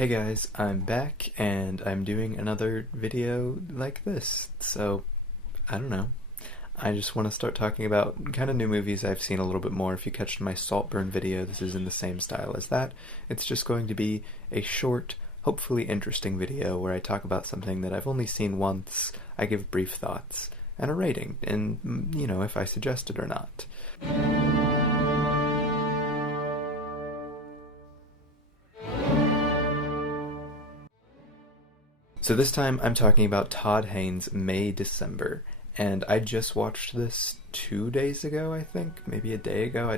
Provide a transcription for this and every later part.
Hey guys, I'm back and I'm doing another video like this. So, I don't know. I just want to start talking about kind of new movies I've seen a little bit more. If you catched my Saltburn video, this is in the same style as that. It's just going to be a short, hopefully interesting video where I talk about something that I've only seen once, I give brief thoughts, and a rating, and, if I suggest it or not. So this time I'm talking about Todd Haynes' May December, and I just watched this 2 days ago, I think, maybe a day ago.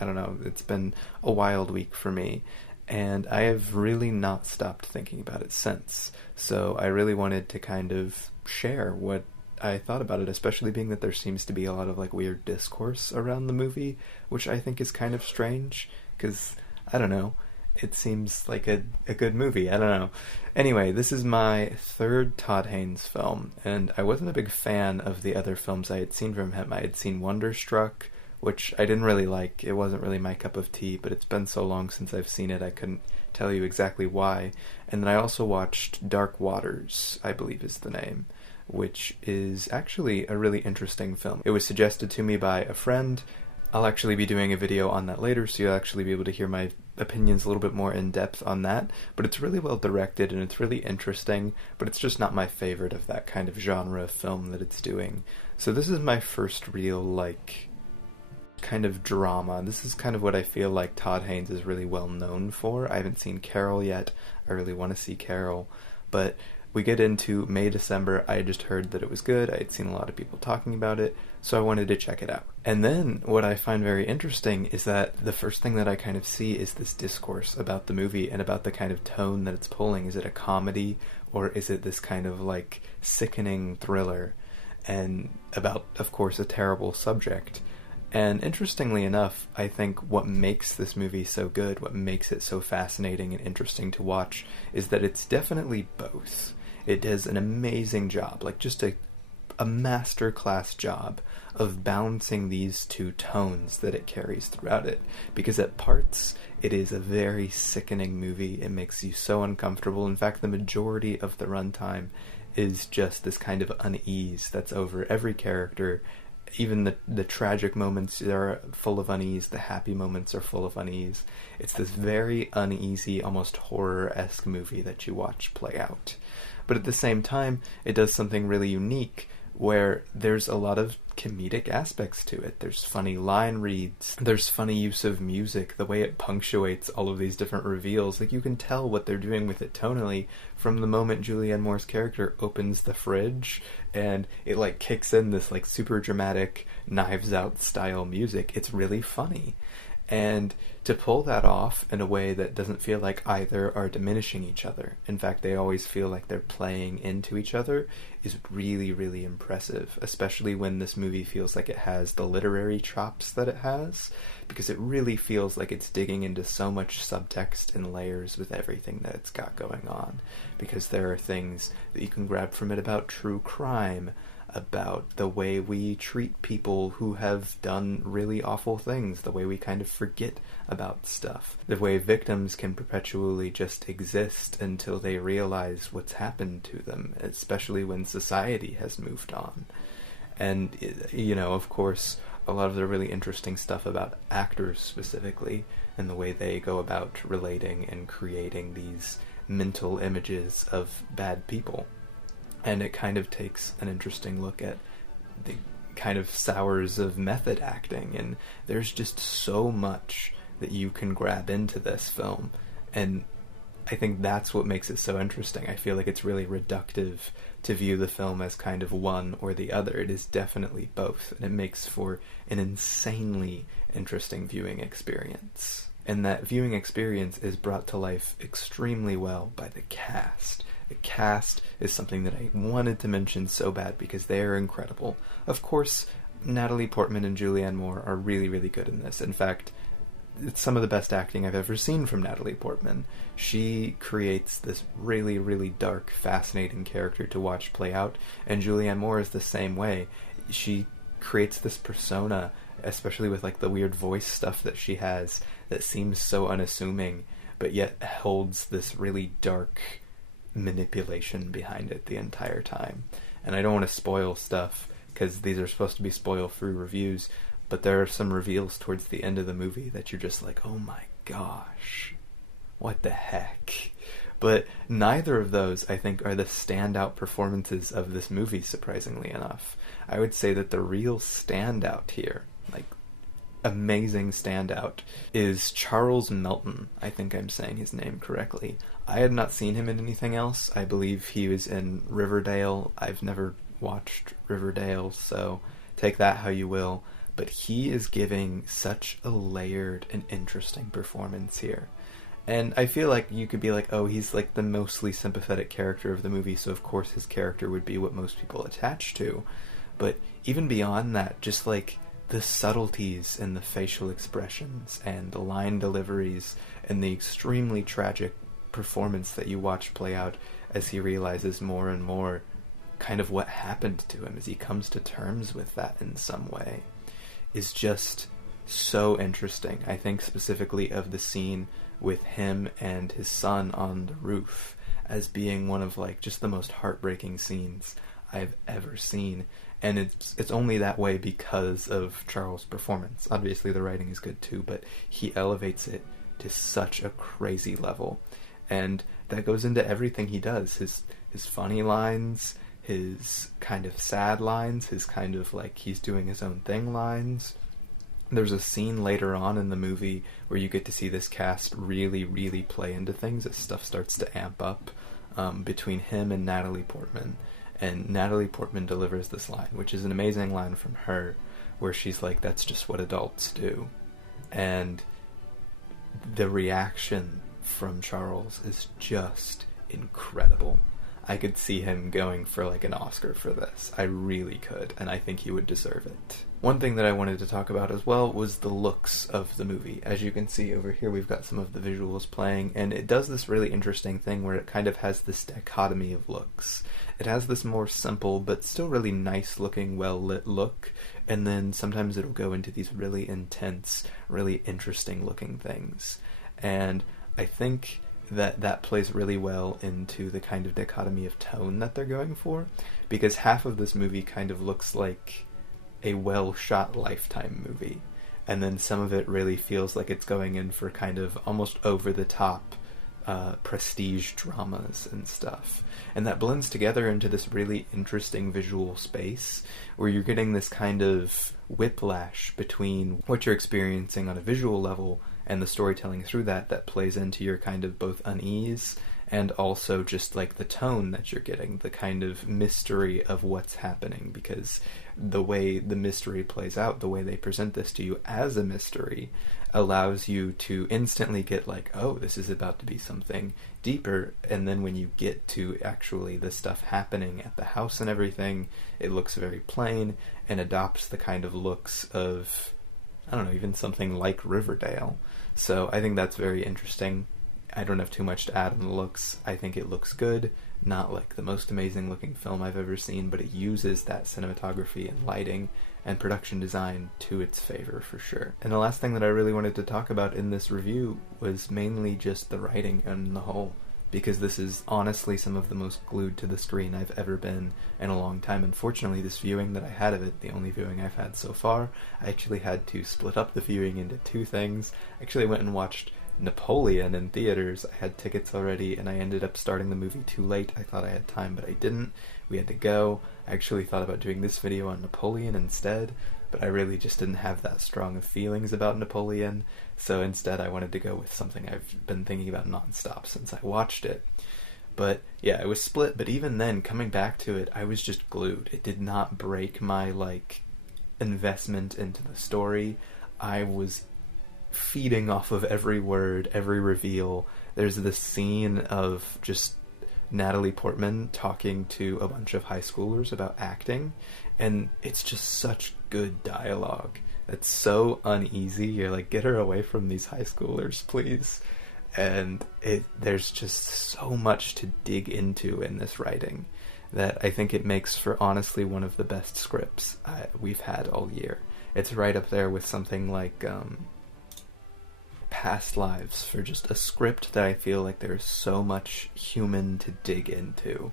I don't know, it's been a wild week for me, and I have really not stopped thinking about it since. So I really wanted to kind of share what I thought about it, especially being that there seems to be a lot of weird discourse around the movie, which I think is kind of strange, because, I don't know, it seems like a good movie. I don't know. Anyway, this is my third Todd Haynes film, and I wasn't a big fan of the other films I had seen from him. I had seen Wonderstruck, which I didn't really like. It wasn't really my cup of tea, but it's been so long since I've seen it, I couldn't tell you exactly why. And then I also watched Dark Waters, I believe is the name, which is actually a really interesting film. It was suggested to me by a friend. I'll actually be doing a video on that later, so you'll actually be able to hear my opinions a little bit more in depth on that, but it's really well directed and it's really interesting, but it's just not my favorite of that kind of genre of film that it's doing. So this is my first real, kind of drama. This is kind of what I feel like Todd Haynes is really well known for. I haven't seen Carol yet. I really want to see Carol, but we get into May, December. I had just heard that it was good. I had seen a lot of people talking about it, so I wanted to check it out. And then what I find very interesting is that the first thing that I kind of see is this discourse about the movie and about the kind of tone that it's pulling. Is it a comedy, or is it this kind of sickening thriller? And about, of course, a terrible subject. And interestingly enough, I think what makes this movie so good, what makes it so fascinating and interesting to watch, is that it's definitely both. It does an amazing job, just a masterclass job of balancing these two tones that it carries throughout it. Because at parts, it is a very sickening movie. It makes you so uncomfortable. In fact, the majority of the runtime is just this kind of unease that's over every character. Even the tragic moments are full of unease, the happy moments are full of unease. It's this very uneasy, almost horror-esque movie that you watch play out. But at the same time, it does something really unique, where there's a lot of comedic aspects to it. There's funny line reads, there's funny use of music, the way it punctuates all of these different reveals. You can tell what they're doing with it tonally from the moment Julianne Moore's character opens the fridge, and it kicks in this super dramatic Knives Out style music. It's really funny. And to pull that off in a way that doesn't feel like either are diminishing each other, in fact they always feel like they're playing into each other, is really, really impressive, especially when this movie feels like it has the literary chops that it has, because it really feels like it's digging into so much subtext and layers with everything that it's got going on, because there are things that you can grab from it about true crime, about the way we treat people who have done really awful things, the way we kind of forget about stuff, the way victims can perpetually just exist until they realize what's happened to them, especially when society has moved on. And, of course, a lot of the really interesting stuff about actors specifically, and the way they go about relating and creating these mental images of bad people. And it kind of takes an interesting look at the kind of sours of method acting, and there's just so much that you can grab into this film, and I think that's what makes it so interesting. I feel like it's really reductive to view the film as kind of one or the other. It is definitely both, and it makes for an insanely interesting viewing experience. And that viewing experience is brought to life extremely well by the cast. The cast is something that I wanted to mention so bad because they are incredible. Of course, Natalie Portman and Julianne Moore are really, really good in this. In fact, it's some of the best acting I've ever seen from Natalie Portman. She creates this really, really dark, fascinating character to watch play out, and Julianne Moore is the same way. She creates this persona, especially with the weird voice stuff that she has, that seems so unassuming, but yet holds this really dark manipulation behind it the entire time. And I don't want to spoil stuff, because these are supposed to be spoil-free reviews, but there are some reveals towards the end of the movie that you're just like, oh my gosh, what the heck? But neither of those, I think, are the standout performances of this movie, surprisingly enough. I would say that the real standout here, like, amazing standout, is Charles Melton. I think I'm saying his name correctly. I had not seen him in anything else. I believe he was in Riverdale. I've never watched Riverdale, so take that how you will. But he is giving such a layered and interesting performance here. And I feel like you could be like, oh, he's like the mostly sympathetic character of the movie, so of course his character would be what most people attach to. But even beyond that, just like the subtleties in the facial expressions and the line deliveries and the extremely tragic performance that you watch play out as he realizes more and more kind of what happened to him, as he comes to terms with that in some way, is just so interesting. I think specifically of the scene with him and his son on the roof as being one of like just the most heartbreaking scenes I've ever seen. And it's only that way because of Charles' performance. Obviously the writing is good too, but he elevates it to such a crazy level. And that goes into everything he does. His funny lines, his kind of sad lines, his kind of like he's doing his own thing lines. There's a scene later on in the movie where you get to see this cast really, really play into things as stuff starts to amp up between him and Natalie Portman. And Natalie Portman delivers this line, which is an amazing line from her, where she's like, that's just what adults do. And the reaction from Charles is just incredible. I could see him going for like an Oscar for this. I really could, and I think he would deserve it. One thing that I wanted to talk about as well was the looks of the movie. As you can see over here, we've got some of the visuals playing, and it does this really interesting thing where it kind of has this dichotomy of looks. It has this more simple, but still really nice looking, well-lit look, and then sometimes it'll go into these really intense, really interesting looking things. And I think that plays really well into the kind of dichotomy of tone that they're going for, because half of this movie kind of looks like a well-shot Lifetime movie, and then some of it really feels like it's going in for kind of almost over-the-top prestige dramas and stuff. And that blends together into this really interesting visual space where you're getting this kind of whiplash between what you're experiencing on a visual level and the storytelling through that plays into your kind of both unease and also just like the tone that you're getting, the kind of mystery of what's happening, because the way the mystery plays out, the way they present this to you as a mystery, allows you to instantly get like, oh, this is about to be something deeper, and then when you get to actually the stuff happening at the house and everything, it looks very plain and adopts the kind of looks of, I don't know, even something like Riverdale. So I think that's very interesting. I don't have too much to add on the looks. I think it looks good. Not like the most amazing looking film I've ever seen, but it uses that cinematography and lighting and production design to its favor for sure. And the last thing that I really wanted to talk about in this review was mainly just the writing on the whole, because this is honestly some of the most glued to the screen I've ever been in a long time. Unfortunately, this viewing that I had of it, the only viewing I've had so far, I actually had to split up the viewing into two things. I actually went and watched Napoleon in theaters. I had tickets already, and I ended up starting the movie too late. I thought I had time, but I didn't. We had to go. I actually thought about doing this video on Napoleon instead, but I really just didn't have that strong of feelings about Napoleon, so instead I wanted to go with something I've been thinking about nonstop since I watched it. But yeah, it was split, but even then, coming back to it, I was just glued. It did not break my, like, investment into the story. I was feeding off of every word, every reveal. There's this scene of just Natalie Portman talking to a bunch of high schoolers about acting, and it's just such good dialogue. It's so uneasy. You're like, get her away from these high schoolers, please. And there's just so much to dig into in this writing that I think it makes for honestly one of the best scripts we've had all year. It's right up there with something like past lives for just a script that I feel like there's so much human to dig into.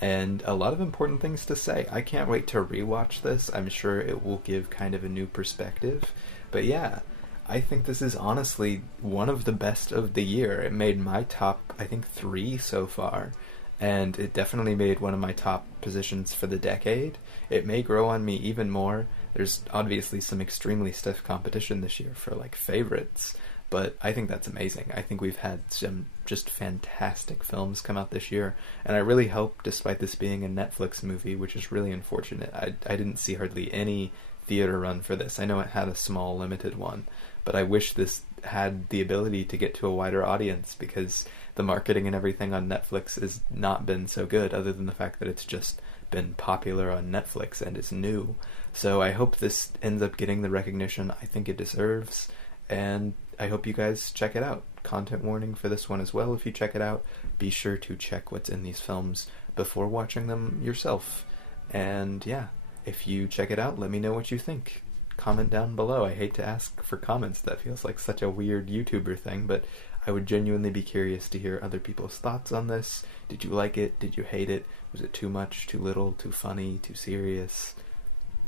And a lot of important things to say. I can't wait to rewatch this. I'm sure it will give kind of a new perspective. But yeah, I think this is honestly one of the best of the year. It made my top, I think, 3 so far. And it definitely made one of my top positions for the decade. It may grow on me even more. There's obviously some extremely stiff competition this year for, like, favorites. But I think that's amazing. I think we've had some just fantastic films come out this year. And I really hope, despite this being a Netflix movie, which is really unfortunate, I didn't see hardly any theater run for this. I know it had a small, limited one. But I wish this had the ability to get to a wider audience, because the marketing and everything on Netflix has not been so good, other than the fact that it's just been popular on Netflix and is new. So I hope this ends up getting the recognition I think it deserves. And I hope you guys check it out. Content warning for this one as well. If you check it out, be sure to check what's in these films before watching them yourself. And yeah, if you check it out, let me know what you think. Comment down below. I hate to ask for comments. That feels like such a weird YouTuber thing, but I would genuinely be curious to hear other people's thoughts on this. Did you like it? Did you hate it? Was it too much, too little, too funny, too serious?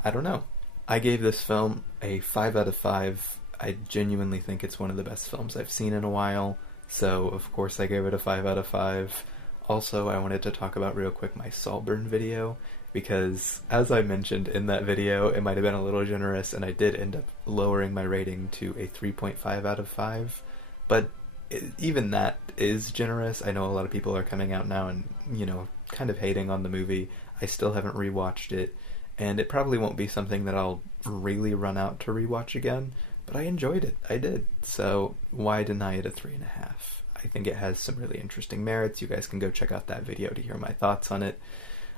I don't know. I gave this film a 5 out of 5. I genuinely think it's one of the best films I've seen in a while, so of course I gave it a 5 out of 5. Also, I wanted to talk about real quick my Saltburn video, because as I mentioned in that video, it might have been a little generous, and I did end up lowering my rating to a 3.5 out of 5, but even that is generous. I know a lot of people are coming out now and, kind of hating on the movie. I still haven't rewatched it, and it probably won't be something that I'll really run out to rewatch again, but I enjoyed it. I did. So why deny it a 3.5? I think it has some really interesting merits. You guys can go check out that video to hear my thoughts on it.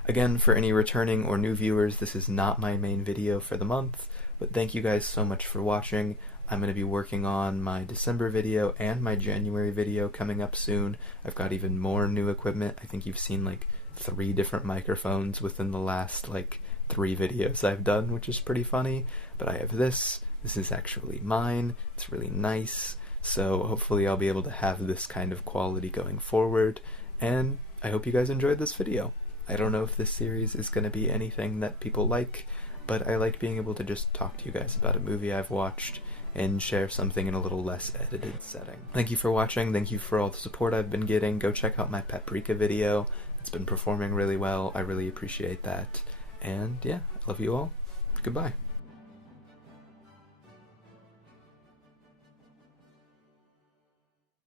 Again, for any returning or new viewers, this is not my main video for the month, but thank you guys so much for watching. I'm going to be working on my December video and my January video coming up soon. I've got even more new equipment. I think you've seen like 3 different microphones within the last 3 videos I've done, which is pretty funny. But I have this. This is actually mine. It's really nice. So hopefully I'll be able to have this kind of quality going forward. And I hope you guys enjoyed this video. I don't know if this series is going to be anything that people like, but I like being able to just talk to you guys about a movie I've watched and share something in a little less edited setting. Thank you for watching. Thank you for all the support I've been getting. Go check out my Paprika video. It's been performing really well. I really appreciate that. And yeah, I love you all. Goodbye.